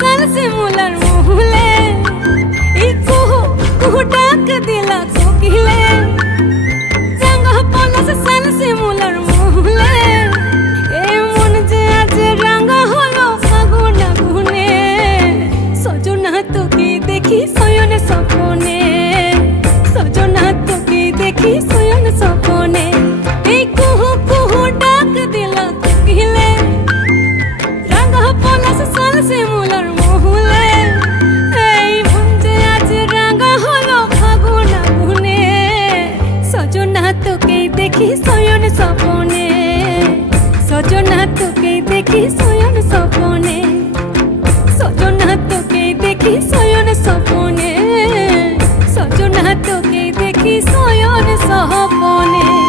साल से मुलर मुहले कुहू कुहू डाक दिला कोकिले रंग पलस साल से मुलर मुहले मन जे आज रंग हलो फागुन गुने सजना তোকে দেখি শয়ন স্বপনে সজনা তোকে দেখি শয়ন স্বপনে এই কুহু কুহু ডাক দিলা কোকিলে রঙ পলাশ সাল সে মুলার মহুলে এই মন যে আজ রঙ হলো ফাগুন গুনে সজনা তোকে দেখি শয়ন স্বপনে সজনা তোকে দেখি শয়ন স্বপনে সজনা তোকে দেখি শয়ন স্বপনে সজনা তোকে দেখি শয়ন স্বপনে।